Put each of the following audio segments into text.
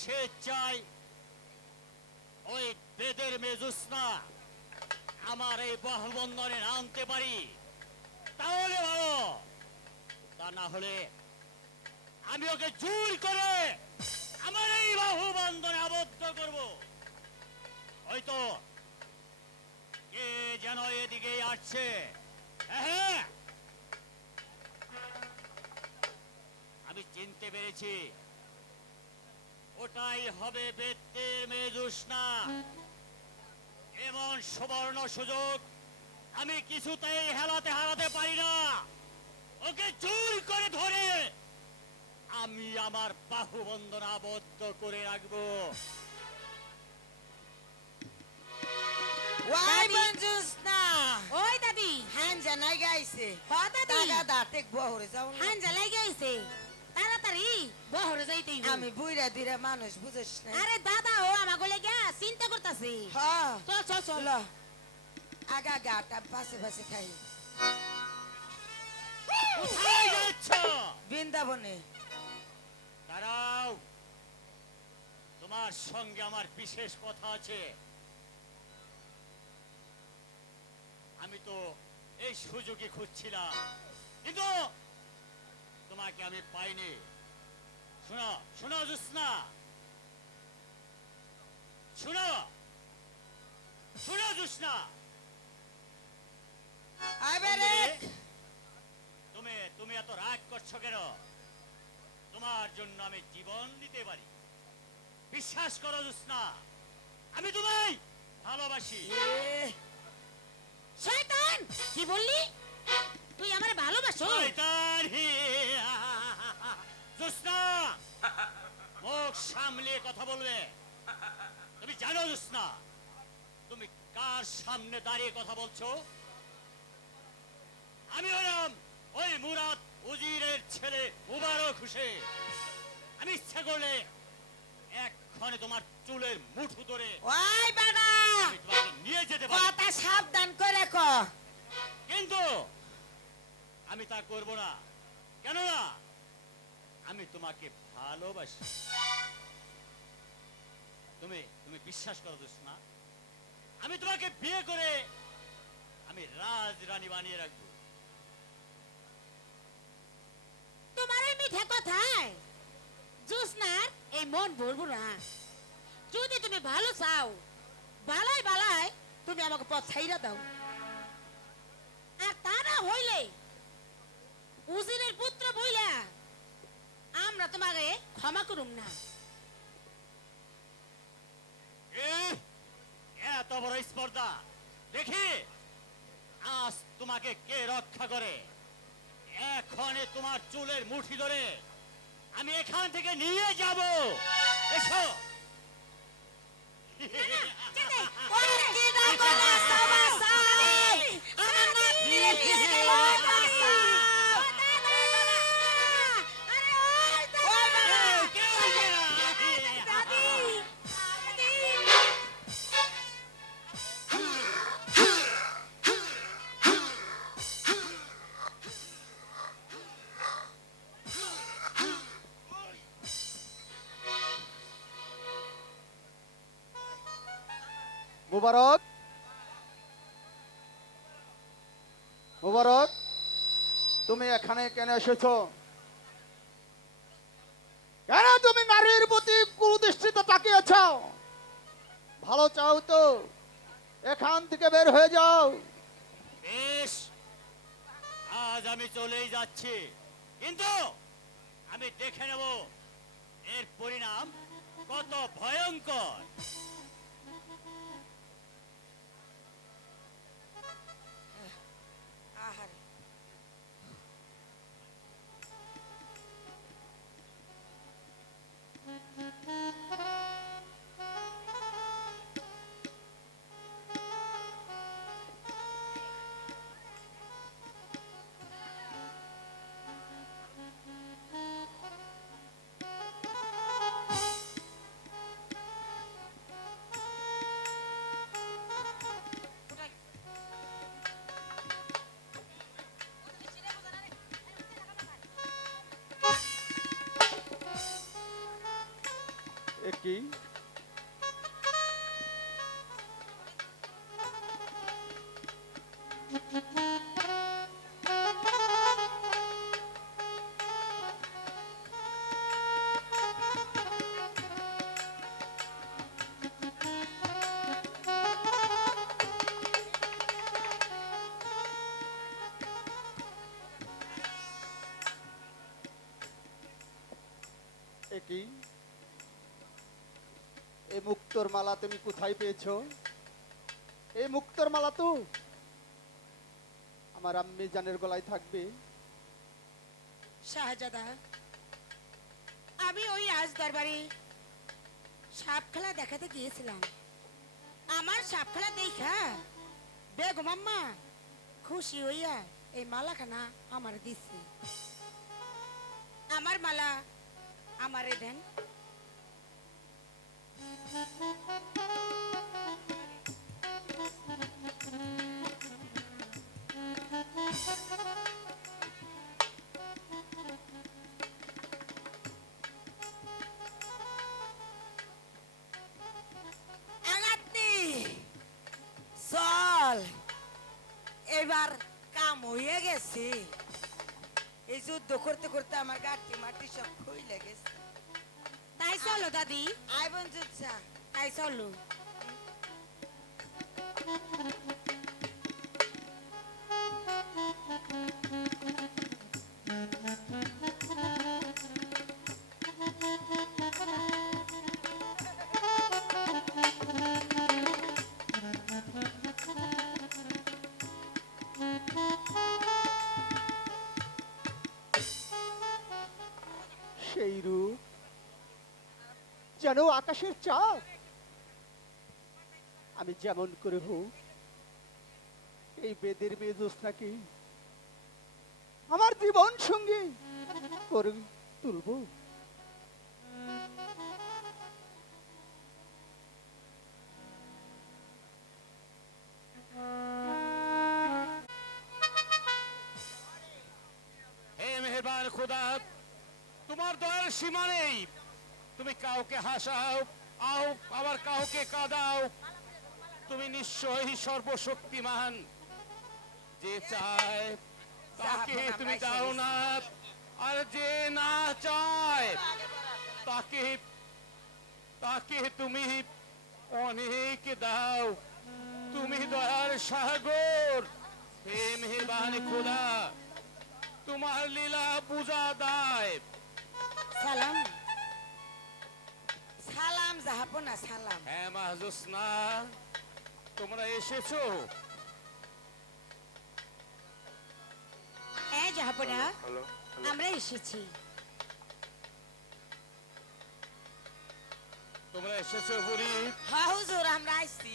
সে চায় ওই বেদের মেজুসনা আমার এই বাহুবন্ধনে আনতে পারি তাহলে ভালো, তা না হলে আমি ওকে জোর করে আমার এই বাহুবন্ধনে আবদ্ধ করব। হয়তো কে যেন এদিকে আসছে। হ্যাঁ, আমি চিনতে পেরেছি, ওটাই হবে বেদের মেজুসনা। এমন সুবর্ণ সুযোগ আমি কিছুতেই হারাতে পারি না। ওকে জোর করে ধরে আমি আমার বাহুবন্ধন আবদ্ধ করে রাখবো। ওয়াই বঞ্জুস না ওই দাদি হানজা নাই গাইছে হ দাদি দাদা দাঁতে বহরে যাও না। হানজা লাই গেছে তাড়াতাড়ি বহরে যাইতেই হবে। আমি বুইরা দুইরা মানুষ বুঝিস না। আরে দাদা ও আমাকে লেগে চিন্তা করতেছে। হ্যাঁ চল চল চল ল আগা গাটা পাশে পাশে খাই কোথায় যাচ্ছ? বৃন্দাবনে। দাঁড়াও, তোমার সঙ্গে আমার বিশেষ কথা আছে। আমি তো এই সুযোগই খুঁজছিলাম, কিন্তু তোমাকে আমি পাইনি। শোনো শোনো জোৎস্না, শোনো শোনো জোৎস্না, আইবারে তুমি তুমি এত রাগ করছো কেন? তোমার জন্য আমি জীবন দিতে পারি। বিশ্বাস করো জোৎস্না, আমি তোমায় ভালোবাসি। শয়তান কি বললি? তুই আমারে ভালোবাসো? শয়তান! জোৎস্না, মুখ সামলিয়ে কথা বলবে। তুমি জানো জোৎস্না, তুমি কার সামনে দাঁড়িয়ে কথা বলছো? আমি হলাম ওই মুরাদ উজিরের ছেলে মুবারক হোসেন। আমি ইচ্ছা করলে এক্ষণে তোমার চুলের মুঠো ধরে ওই বাড়া আমি তোমাকে নিয়ে যেতে পারি, কথা সাবধান করে ক। কিন্তু আমি তা করব না। কেননা আমি তোমাকে ভালোবাসি। তুমি তুমি বিশ্বাস করো জোৎস্না, আমি তোমাকে বিয়ে করে আমি রাজরানী বানিয়ে রাখবো। তোমার এই মিঠে কথায় জোৎস্নার এই মন ভরবো না। যদি তুমি ভালো চাও বালাই বালাই তুমি আমাকে পথ ছাইরা দাও, আর তা না হইলে উজিরের পুত্র বইলা আমরা তোমাকে ক্ষমা করুম না। এত বড় স্পর্ধা দেখি আজ তোমাকে কে রক্ষা করে। এখনে তোমার চুলের মুঠি ধরে আমি এখান থেকে নিয়ে যাব। এসো। ওই কি না করে সবাসাই আমার না দিয়ে দিয়ে গেল বাসা। মুবারক, মুবারক, তুমি এখানে কেন এসেছো? কেন তুমি নারীর প্রতি কুদৃষ্টিতে তাকিয়েছ? ভালো চাও তো এখান থেকে বের হয়ে যাও। বেশ, আজ আমি চলেই যাচ্ছি, কিন্তু আমি দেখে নেব এর পরিণাম কত ভয়ঙ্কর। আহারে কি এ কি এই মুক্তোর মালা তুমি কোথায় পেয়েছো? এই মুক্তোর মালা তো আমার আম্মি জানের গলায় থাকবে। শাহজাদা, আমি ওই রাজ দরবারে সাপ খেলা দেখাতে গিয়েছিলাম। আমার সাপ খেলা দেখা বেগম আম্মা খুশি হইয়া এই মালাখানা আমার দিচ্ছে। আমার মালা আমারে দেন। আগাতনি চল, এবার কাম হয়ে গেছে। এই যুদ্ধ করতে করতে আমার গাঁটি মাটি সব খুইলে গেছে। তাই চলো দাদি, আয় বোন যুদ্ধা, তাই চলো। সেই রূপ যেন আকাশের চাঁদ। আমি যেমন করে হোক এই বেদের মেয়ে জ্যোৎস্নাকে আমার জীবন সঙ্গী করে তুলবো। হে মেহেরবান খোদা, তোমার দয়ার সীমা নেই। তুমি কাউকে হাসাও, আবার কাউকে কাঁদাও। তুমি নিশ্চয়ই সর্বশক্তিমান। যে চায় তাকে তুমি দাও না, আর যে না চায় তাকে তাকে তুমি অনেক দাও। তুমি দয়ার সাগর। হে মেহেরবান খোদা, তোমার লীলা পূজা দায়। সালাম। সালাম জাহাপনা, সালাম। হ্যাঁ মা জ্যোৎস্না, তোমরা এসেছো? হ্যাঁ জাহাপনা, আমরা এসেছি। তোমরা এসেছো বুড়ি? হ্যাঁ হুজুর, আমরা আইছি।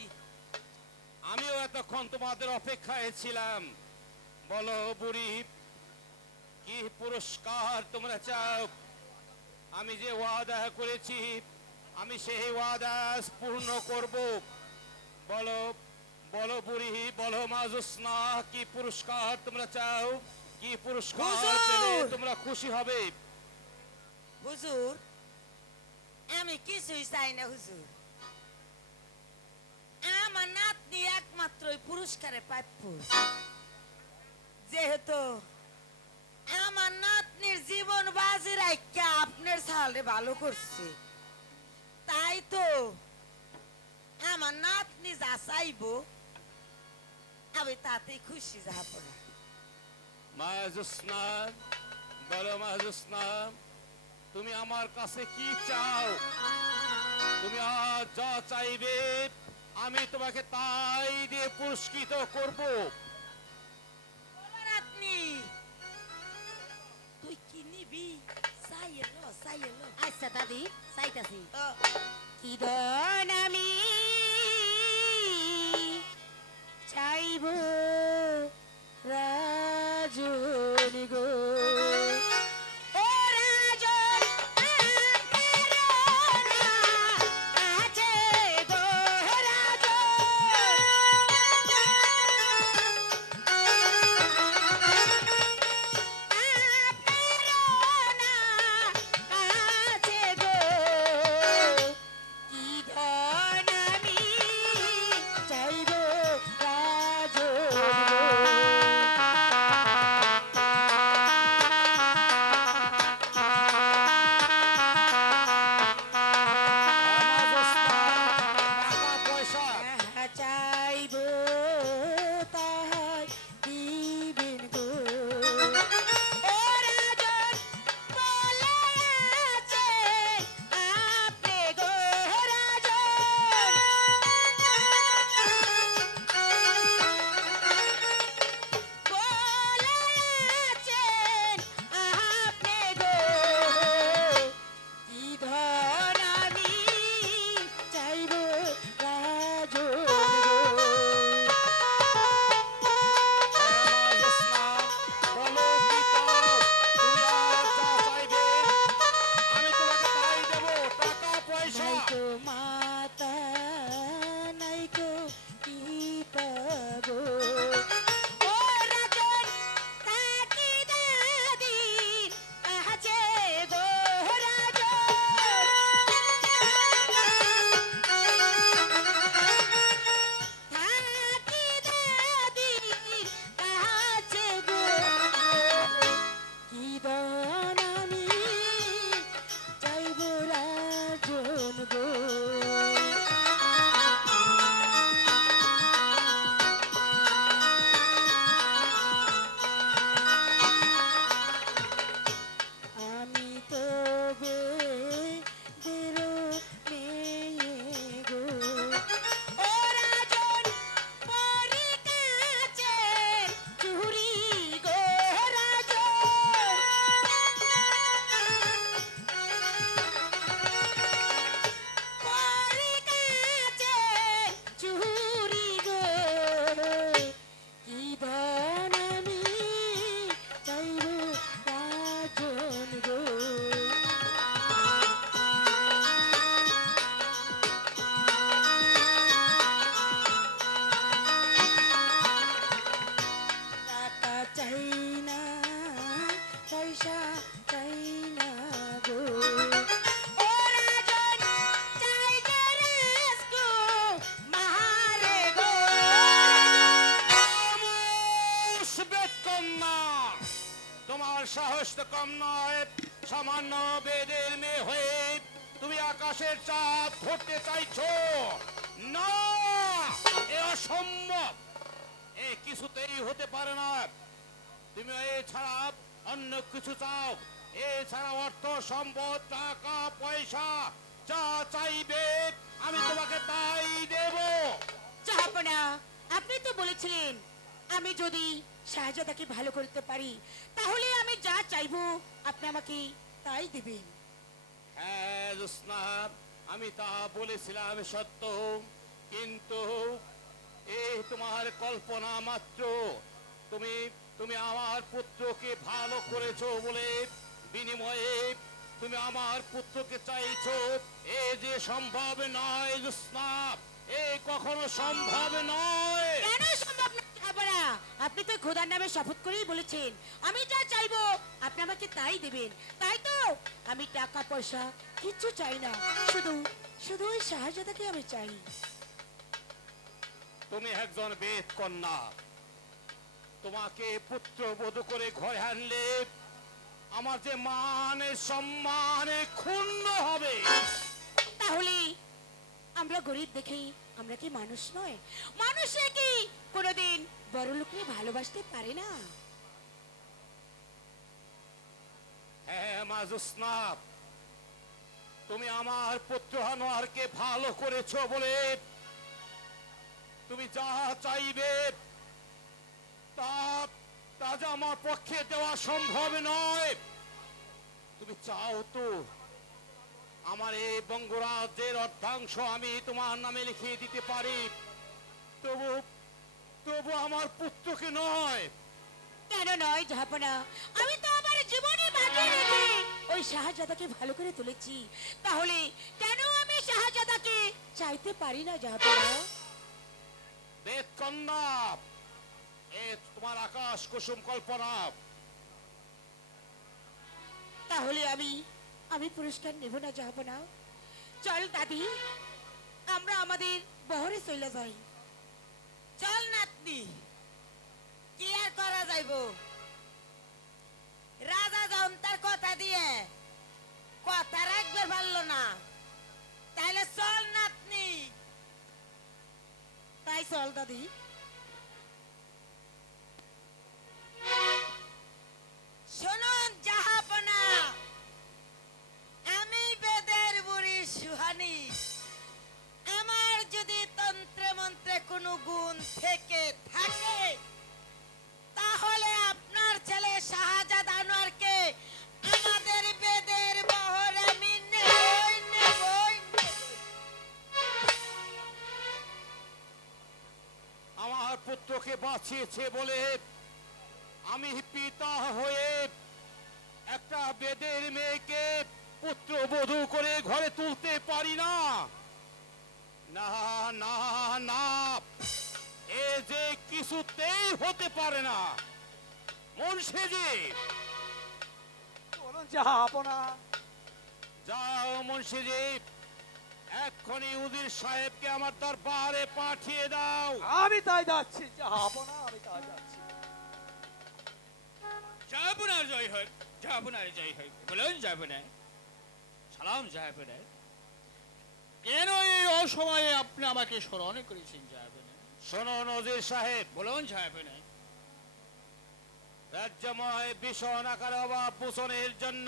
আমিও এতক্ষণ তোমাদের অপেক্ষায় ছিলাম। বলো বুড়ি, কি পুরস্কার তোমরা চাও? আমি যে ওয়াদা করেছি, আমি সেই ওয়াদা পূর্ণ করব। বলো বলো বুড়ি, বলো মা জ্যোৎস্না, কি পুরস্কার তোমরা চাও? কি পুরস্কার হুজুর! পেলে তোমরা খুশি হবে? হুজুর, আমি কিছুই চাই না হুজুর। আমার নাতনি একমাত্রই পুরস্কারে প্রাপ্য। যেহেতু আমার নাতনির জীবন বাজি রাখা আপনার সালে ভালো করছে, তাই তো আমার নাতনি যা চাইবো আমি তাতেই খুশি যাবো। মা জ্যোৎস্না, বলো মা জ্যোৎস্না, তুমি আমার কাছে কি চাও? তুমি আজ যা চাইবে আমি তোমাকে তাই দিয়ে পুরস্কৃত করব। নাতনি, তুই কি নিবি? চাই এলো, চাই এলো। আচ্ছা দাদি, চাইতাছি। ও, কি ধন আমি চাইব রাজন গো। ও রাজন, প্রেরণা আছে গো রাজন। প্রেরণা আছে গো টাকা পয়সা যাহা চাইব তাহাই দিবেন গো। ও রাজন বলে আছে আপনি গো বলে আছেন আপনি গো। কি ধন আমি চাইব রাজন গো। বলো কি চাও? তুমি আর যা চাইবে আমি তোমাকে তাই দেব। টাকা পয়সা নাইকো মাতা নাইকো পিতা গো। ও রাজন তাকি দাদিন আছে গো থাকি দাদিন আছে গো। কি দান আমি চাইব রাজন গো। আমি তবে দেরো মেয়ে গো। ও রাজন পরি কাছে চুরি গো পরি কাছে চুরি গো। কি দান আমি চাইব রাজন গো। টাকা চাই না পয়সা চাই না গো। ও রাজন চাই যে রাজগো মারে গো। কন্যা তোমার সাহস তো কম নয়। সামান্য বেদের মেয়ে হয়ে তুমি আকাশের চাঁদ ধরতে চাইছো না, এ অসম্ভব। এ কিছুতেই হতে পারে না। তুমি এছাড়া অন্য কিছু চাও, এছাড়া অর্থ সম্পদ টাকা পয়সা যা চাইবে আমি তোমাকে তাই দেব। চাহাপনা আপনি তো বলেছিলেন আমি যদি শাহজাদাকে ভালো করতে পারি তাহলে আমি যা চাইবো আপনি আমাকে তাই দিবেন। হ্যাঁ জ্যোৎস্না, আমি তা বলেছিলাম সত্য, কিন্তু এই তোমার কল্পনা মাত্র। তুমি তুমি আমার পুত্রকে ভালো করেছো বলে বিনিময়ে তুমি আমার পুত্রকে চাইছো। এ যে সম্ভব নয় জ্যোৎস্না, এ কখনো সম্ভব নয়। কেন সম্ভব না চাহাপনা? আপনি তো খোদার নামে শপথ করেই বলেছেন আমি যা চাইবো আপনি আমাকে তাই দিবেন। তাই তো আমি টাকা পয়সা কিচ্ছু চাই না, শুধু শুধু ওই শাহজাদাকে আমি চাই। তুমি একজন বেদ কন্যা, তোমাকে পুত্র বধূ করে ঘরে আনলে আমার যে মানে সম্মানে ক্ষুণ্ণ হবে। তাহলে আমরা গরিব দেখেই আমরা কি মানুষ নয়? মানুষে কি কোনোদিন বড় লোককে ভালোবাসতে পারে না? হ্যাঁ মা জ্যোৎস্না, তুমি আমার পুত্র আনোয়ারকে ভালো করেছো বলে তুমি যা চাইবে তা তা যে আমার পক্ষে দেওয়া সম্ভব নয়। তুমি চাও তো আমার এই বঙ্গরাজ্যের অর্ধাংশ আমি তোমার নামে লিখিয়ে দিতে পারি, তবু তবু আমার পুত্রকে নয়। কেন নয় জাহাপনা? আমি তো আমার জীবনে বাজি রেখে ওই শাহজাদাকে ভালো করে তুলেছি, তাহলে কেন আমি শাহজাদাকে চাইতে পারি না জাহাপনা? বেদ কন্যা, এ তোমার আকাশ কুসুম কল্পনা। তাহলে আমি আমি পুরস্কার নেব না জাহাপনা। চল দাদি, আমরা আমাদের বহরে চলে যাই। চল নাতনি, যাইব রাজা যখন তার কথা দিয়ে কথা রাখবে পারলো না তাহলে চল নাতনি তাই চল দাদি। শুনুন জাহাপনা, আমি বেদের বুড়ি সুহানি। আমার যদি তন্ত্রে মন্ত্রে কোনো গুণ থেকে থাকে তাহলে আপনার ছেলে শাহজাদ আনোয়ারকে আমাদের বেদের বহর আমি নেবই নেবই নেবই। আমার পুত্রকে বাঁচিয়েছে বলে আমি পিতা হয়ে একটা বেদের মেয়েকে পুত্রবধূ করে ঘরে তুলতে পারি না। না না না, এ যে কিছুতেই হতে পারে না। মুন্সিজি, বলুন জাহাপনা। যাও মুন্সিজি, এক্ষুনি উজির সাহেবকে আমার দরবারে পাঠিয়ে দাও। আমি তাই যাচ্ছি জাহাপনা, আমি তাই যাচ্ছি। জাহাপনার জয় হোক, জাহাপনার জয় হোক। বলুন জাহাপনা। সালাম জাহাপনা। কেন এই অসময়ে আপনি আমাকে স্মরণ করেছেন জাহাপনা? শোনো নজির সাহেব, বলুন জাহাপনা। রাজ্যময় ভীষণ আকারে অভাব পোষণের জন্য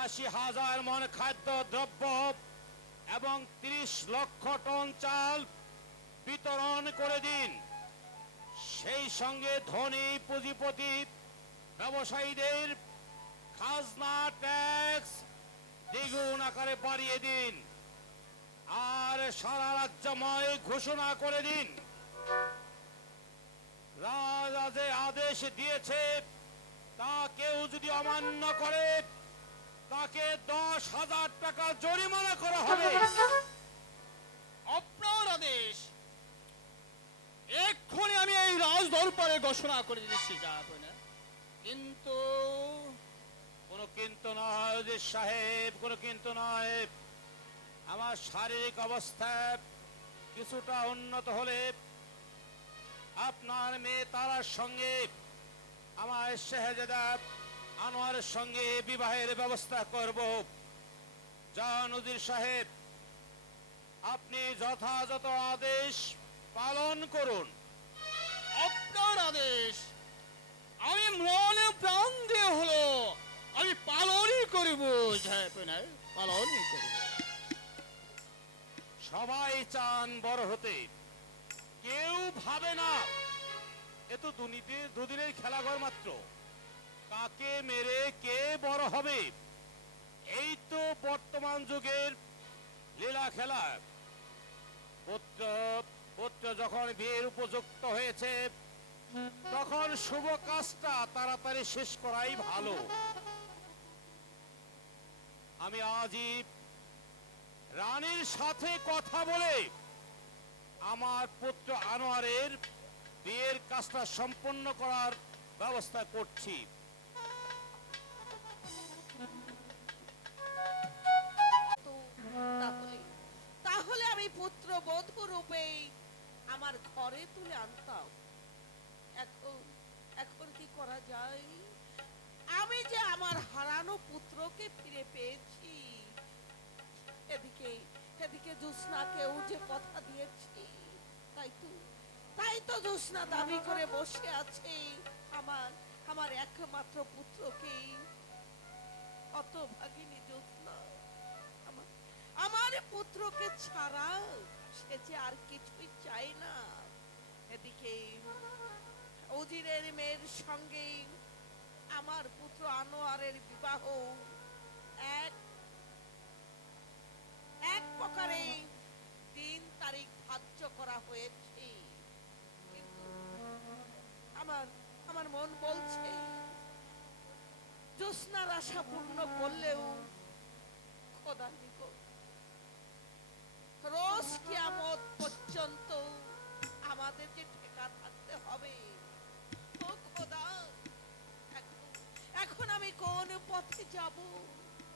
৮০,০০০ মন খাদ্য দ্রব্য এবং ৩০ লক্ষ টন চাল বিতরণ করে দিন। সেই সঙ্গে ধনী পুঁজিপতি ব্যবসায়ীদের খাজনা ট্যাক্স দ্বিগুণ আকারে বাড়িয়ে দিন। আর সারা রাজ্যময় ঘোষণা করে দিন, রাজা যে আদেশ দিয়েছে তা কেউ যদি অমান্য করে তাকে ১০,০০০ টাকা জরিমানা করা হবে। আপনার আদেশ এক্ষুনি আমি এই রাজ দরবারে ঘোষণা করে দিচ্ছি জাহাপনা। কিন্তু কোনো কিন্তু নয় উজির সাহেব, কোনো কিন্তু নয়। আমার শারীরিক অবস্থা কিছুটা উন্নত হলে আপনার মেয়ে তারার সঙ্গে আমার শাহজাদা আনোয়ারের সঙ্গে বিবাহের ব্যবস্থা করব। যান উজির সাহেব, আপনি যথাযথ আদেশ পালন করুন। আপনার আদেশ আমি মনে প্রাণ দিয়ে হলো আমি পালনই করিব জাহাপনা, পালনই করিব। সবাই চান বড় হতে, কেউ ভাবে না এ তো দুদিনের খেলাঘর মাত্র। কাকে মেরে কে বড় হবে, এই তো বর্তমান যুগের লীলা খেলা। পুত্র যখন বিয়ের উপযুক্ত হয়েছে তখন শুভ কাজটা তাড়াতাড়ি শেষ করাই ভালো। আমি আজই রানীর সাথে কথা বলে আমার পুত্র আনোয়ারের বিয়ের কাজটা সম্পন্ন করার ব্যবস্থা করছি। তো তাহলে তাহলে আমি পুত্র বধূ রূপে আমার ঘরে তুলে আনতাম। এখন এখন কি করা যায়? আমি যে আমার হারানো পুত্রকে ফিরে পেয়েছি, এদিকে এদিকে জ্যোৎস্নাকেও যে কথা দিয়েছি, তাই তো জ্যোৎস্না দাবি করে বসে আছে আমার আমার একমাত্র পুত্রকে। অত ভাগিনী জ্যোৎস্না আমার পুত্রকে ছাড়া সে যে আর কিছুই চায় না। এদিকে উজিরের মেয়ের সঙ্গে আমার পুত্র আনোয়ারের বিবাহ এক এক প্রকারে দিন তারিখ ধার্য করা হয়েছে, কিন্তু আমার আমার মন বলছে জ্যোৎস্নার আশা পূর্ণ করলেও খোদা নিকট রোজ কিয়ামত পর্যন্ত আমাদের যে ঠেকা থাকতে হবে। ও খোদা, এখন আমি কোন পথে যাব?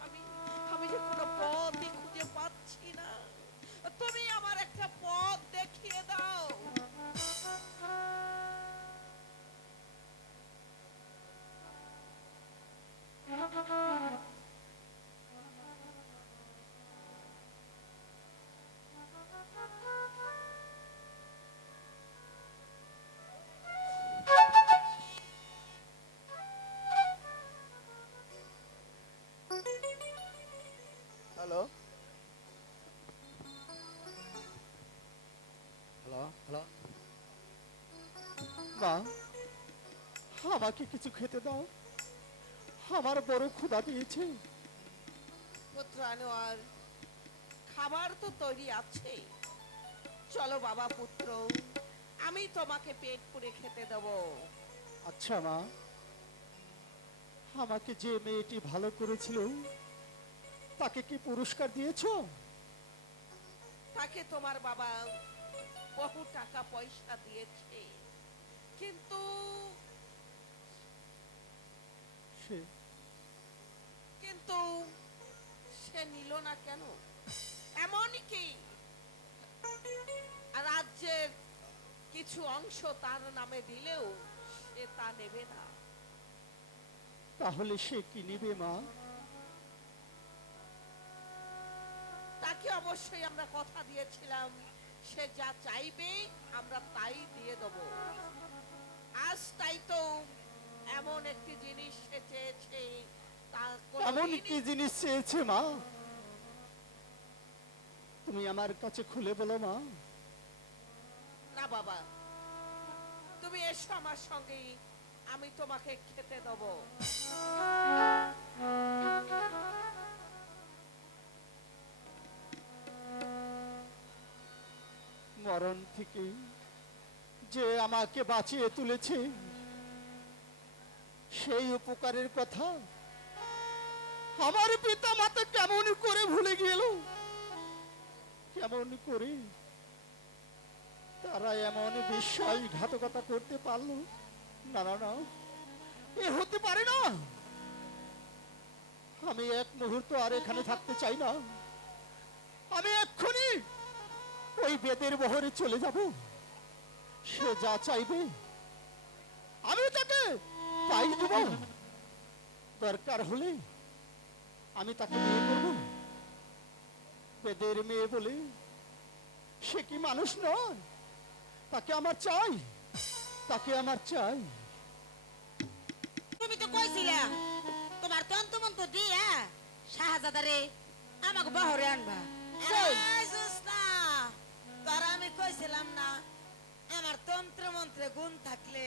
আমি আমি যে কোনো পথই খুঁজে পাচ্ছি না। তুমি আমার একটা পথ দেখিয়ে দাও। মা, আমাকে কিছু খেতে দাও, আমার বড় ক্ষুধা দিয়েছে। পুত্র আনোয়ার, খাবার তো তৈরি আছে, চলো বাবা পুত্র, আমি তোমাকে পেট পুরে খেতে দেব। আচ্ছা মা, আমাকে যে মেয়েটি ভালো করেছিল তাকে কি পুরস্কার দিয়েছো? তাকে তোমার বাবা বহু টাকা পয়সা দিয়েছে, কিন্তু সে কিন্তু সে নিল না কেন? এমনকি রাজ্যের কিছু অংশ তার নামে দিলেও সে তা নেবে না। তাহলে সে কি নিবে মা? তাকে অবশ্যই আমরা কথা দিয়েছিলাম, সে যা চাইবে আমরা তাই দিয়ে দেব। আজ তাই তো এমন একটি জিনিস সে চেয়েছে, তা এমন কোনোদিনই- কি জিনিস চেয়েছে মা? তুমি আমার কাছে খুলে বলো মা। না বাবা, তুমি এসো আমার সঙ্গে, আমি তোমাকে খেতে দেব। মরণ থেকে যে আমাকে বাঁচিয়ে তুলেছে, সেই উপকারের কথা আমার পিতা মাতা কেমন করে ভুলে গেল? কেমন করে তারা এমন বিশ্বাসঘাতকতা করতে পারলো? না না না, এ হতে পারে না। আমি এক মুহূর্ত আর এখানে থাকতে চাই না। আমি এক্ষুনি ওই বেদের বহরে চলে যাব। সে যা চাইবে আমি তাকে তাই দেব। দরকার হলে আমি তাকে বিয়ে করব। বেদের মেয়ে বলে সে কি মানুষ নয়? তাকে আমার চাই, তাকে আমার চাই। তুমি তো কইছিলা তোমার তন্ত্রমন্ত্র দিয়া শাহজাদারে আমাকে বহরে আনবা। কই? এই জোসনা, তোরা আমি কইছিলাম না আমার তন্ত্র মন্ত্রে গুণ থাকলে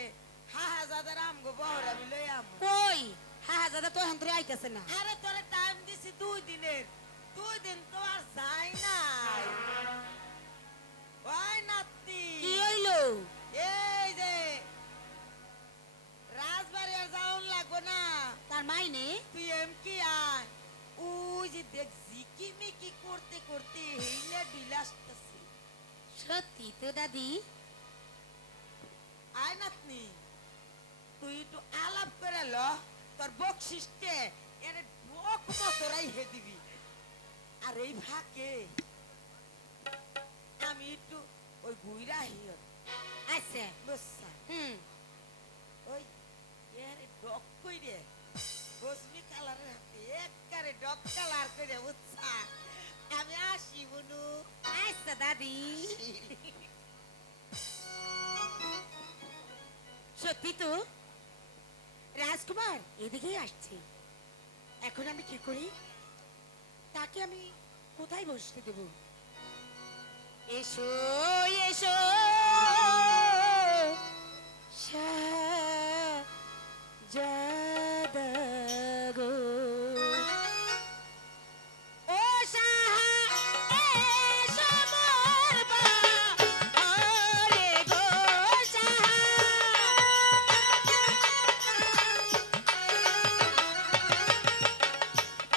হাহাজাদার আমগো বহর আমি লই আম। কই শাহজাদা তো এখন ধরে আইতাছে না। আরে তোরে টাইম দিছি 2 দিনের, 2 দিন তো আর যাই নাই। ওই নাতি, কি হইলো? এই যে রাজবাড়ি আর যাওন লাগবো না, তার মাইনে তুই এম কি আয়। ওই যে দেখ জিকিমিকি করতে করতে হেইলা বিলাসতাছি। সত্যি তো দাদি? আয় নাতনি, তুই একটু আলাপ করে ল, তোর বকশিসটে এর বক মতরাই হে দিবি। আর এই ফাঁকে আমি একটু ওই গুইরা হিয় আচ্ছা। বুঝছা, হুম। ওই এর ডক কইরে রশ্মি কালারের হাতে একবারে ডক কালার করে, বুঝছা? আমি আসি বুনু। আচ্ছা দাদি। সত্যি তো রাজকুমার এদিকেই আসছে। এখন আমি কি করি? তাকে আমি কোথায় বসতে দেব? এসো এসো শাহজাদা গো। ও শাহা এসো মোর বাহারে গো শাহা।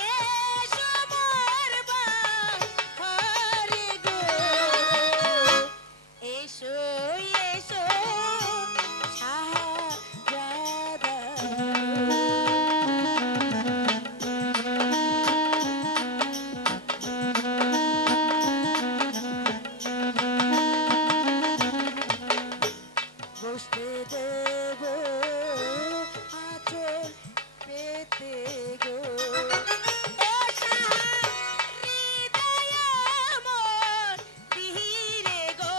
এসো মোর বাহারে গো। এসো এসো শাহজাদা। বসতে দেব আঁচল পেতে গো। ও শাহা হৃদয় মোর ধীরে গো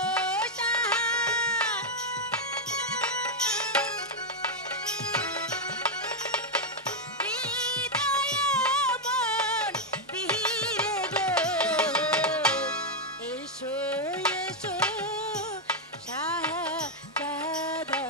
শাহা। হৃদয় মোর ধীরে গো। এসো এসো শাহজাদা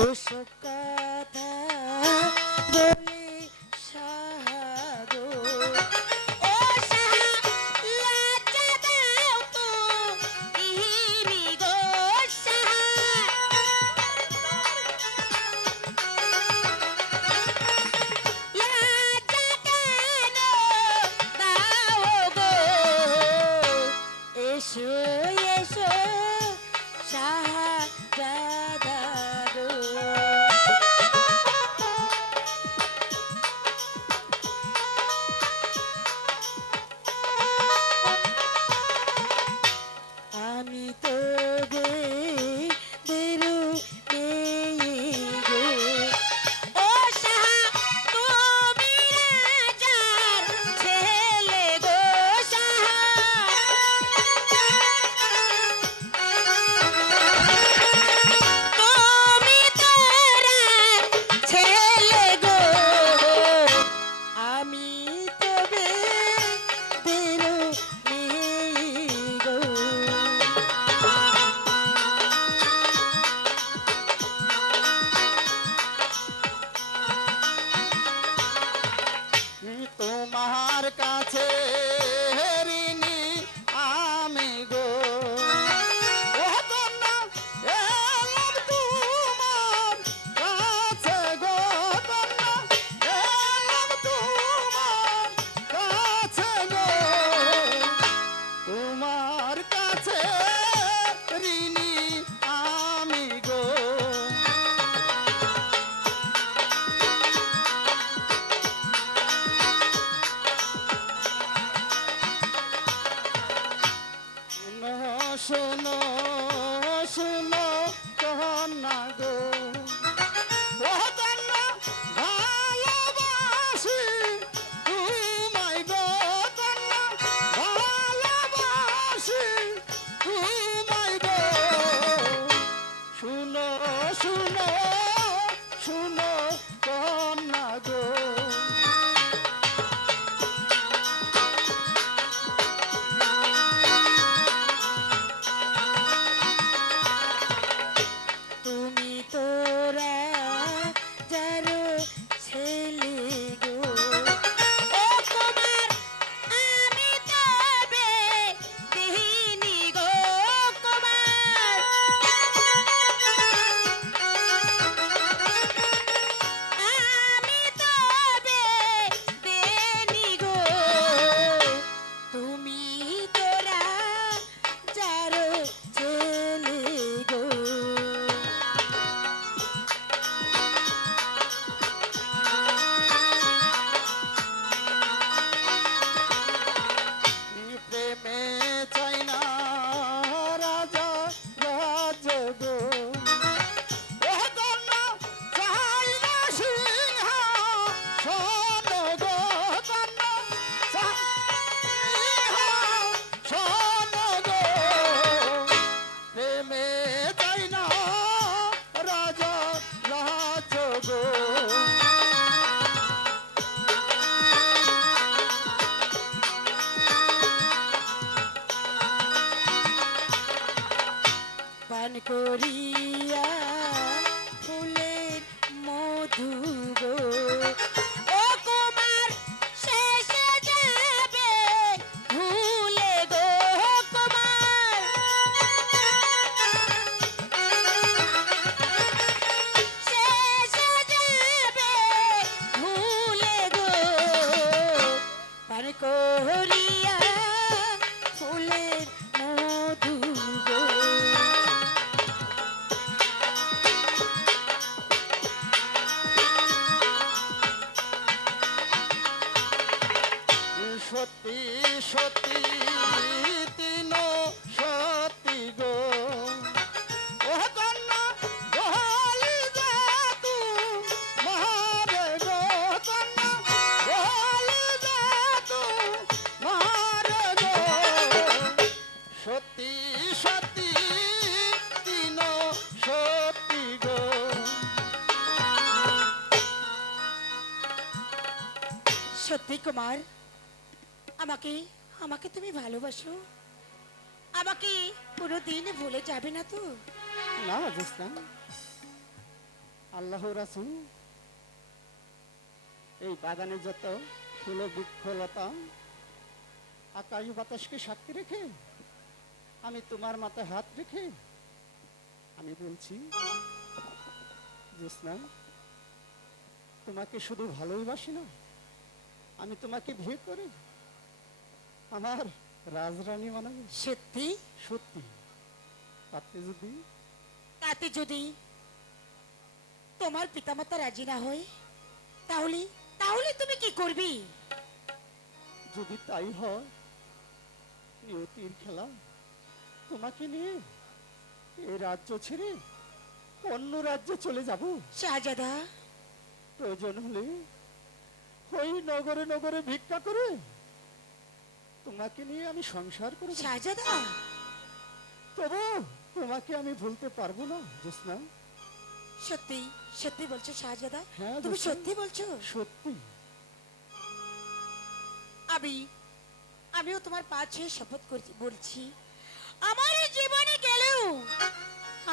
ওসব কথা বলে সাহাগো ও সাহা লজ্জা দাও তো ইহিনি গো সাহা লজ্জা কেন দাও গো এসো এসো সাহা দাদা গো আমি তো বেরু গো ও সাহা তুমি রাজার ছেলে গো সাহা তুমি তোরা ছেলে গো আমি তবে বেরো গো তোমার কাছে ঋণী আমি গো ও কন্যা, এলাম তোমার কাছে গো কন্যা, এলাম তোমার কাছে গো, তোমার কাছে ঋণী আমি গো। শোনো শোনো কন্যা গো ও কন্যা, ভালোবাসি তোমায় গো কন্যা, ভালোবাসি তোমায় গো। শুনো শুনো শুনো কন্যা গো, তুমি তোরা যারো ছেলে গো ও কুমার আমি তবে দিহিনি গো কুমার আমি তবে দেনি গো তুমি তোরা যারো ছেলে গো প্রেমে চাই না রাজা রাজ গো ও কন্যা, চাই না সিংহাসন গো কন্যা, সিংহাসন গো, প্রেমে চাই না রাজা রাজ গো। পান করিয়া ফুলের মধু গো ও কুমার শেষে যাবে ভুলে গো কুমার শেষে যাবে ভুলে গো পান করিয়া ফুলের মধু গো সত্যি সত্যি তিন সত্যি গো ও কন্যা, বলি যাতু মারে গো কন্যা, বলি যাতু মারে গো, সত্যি সত্যি তিন সত্যি গো। সত্যি কুমার আমাকে আমাকে তুমি ভালোবাসো আমাকে কোনোদিন ভুলে যাবে না তো না জ্যোৎস্না, আল্লাহ রাসূল এই বাগানে যত ফুল বৃক্ষলতা আকাশ বাতাসকে সাক্ষী রেখে আমি তোমার মাথায় হাত রেখে আমি বলছি, জ্যোৎস্না, তোমাকে শুধু ভালোবাসি না, আমি তোমাকে বিয়ে করে আমার রাজরানী বানাবো। সত্যি? সত্যি। তাতে যদি তোমার পিতামাতা রাজি না হয় তাহলে তাহলে তুমি কি করবি? যদি তাই হয়, নিয়তির খেলা, তোমাকে নিয়ে এই রাজ্য ছেড়ে অন্য রাজ্যে চলে যাব। শাহজাদা, প্রয়োজন হলে ওই নগরে নগরে ভিক্ষা করে তোমাকে নিয়ে আমি সংসার করব। শাহজাদা, তবু তোমাকে আমি ভুলতে পারবো না জ্যোৎস্না। সত্যি সত্যি বলছো শাহজাদা? হ্যাঁ, তুমি জ্যোৎস্না, সত্যি বলছো? সত্যি। আমিও তোমার পা ছুঁয়ে শপথ করছি, বলছি আমার এই জীবনে গেলেও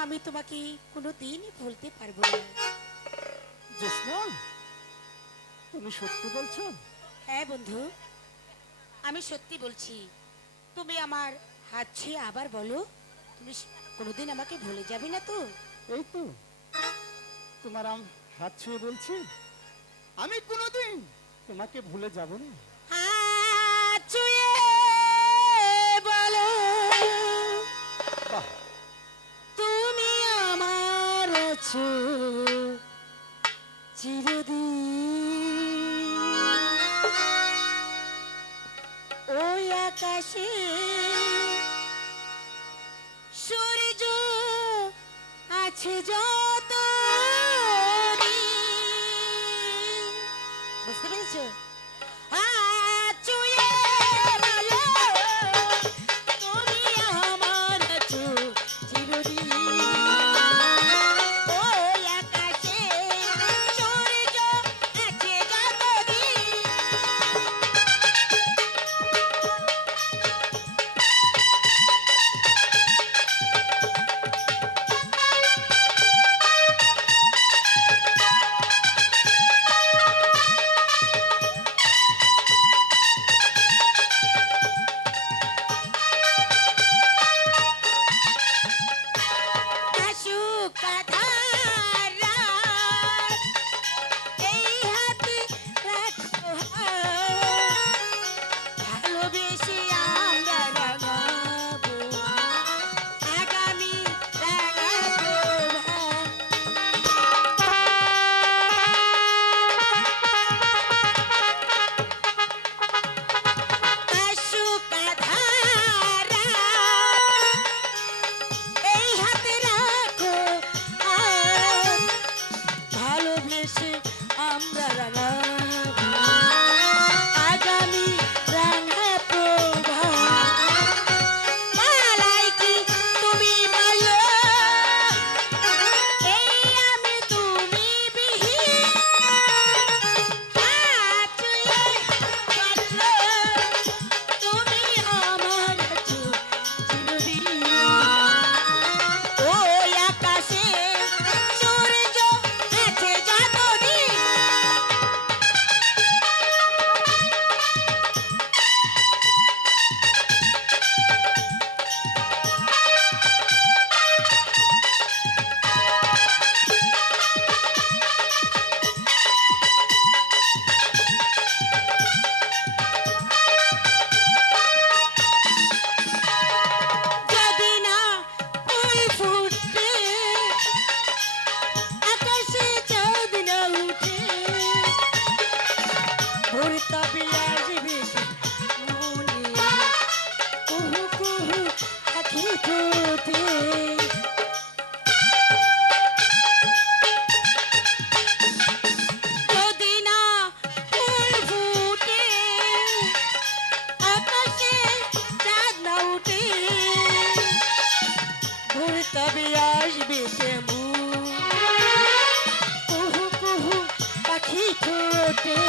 আমি তোমাকে কোনোদিনই ভুলতে পারবো না। জ্যোৎস্না, তুমি সত্যি বলছো? হ্যাঁ বন্ধু, আমি সত্যি বলছি। তুমি আমার হাত ছুঁয়ে আবার বলো, তুমি কোনোদিন আমাকে ভুলে যাবে না তো? এই তো তোমার হাত ছুঁয়ে বলছি, আমি কোনোদিন তোমাকে ভুলে যাব না। হাত ছুঁয়ে বলো, বাহ, তুমি আমার আছো চিরদিন। ওই আকাশে সূর্য আছে যত, বুঝতে পেরেছো? হাত ছুঁয়ে বলো, তুমি আমার আছো চিরদিন। ওই আকাশে সূর্য আছে যতদিন। আসুক আঁধার রাত, এই হাতে রাখো হাত, ভালোবেসে আমরা রাঙাবো আগামী রাঙাবো আসুক আঁধার রাত, এই হাতে রাখো হাত, ভালোবেসে আমরা রাঙাবো আগামী রাঙা প্রভাত। পালাই কি তুমি বলো, এই আমি তুমি বিহীন। হাত ছুঁয়ে বলো, তুমি আমার আছো চিরদিন। ওই আকাশে সূর্য আছে যতদিন। যদি না ফুল ফুটে, আকাশে চাঁদ না উঠে, ভোর তবে আসবে মনে, কুহু কুহু পাখি ঠোঁটে। যদি না ফুল ফুটে, আকাশে চাঁদ না উঠে, ভোর তবে আসবে কেমন, কুহু কুহু পাখি ঠোঁটে।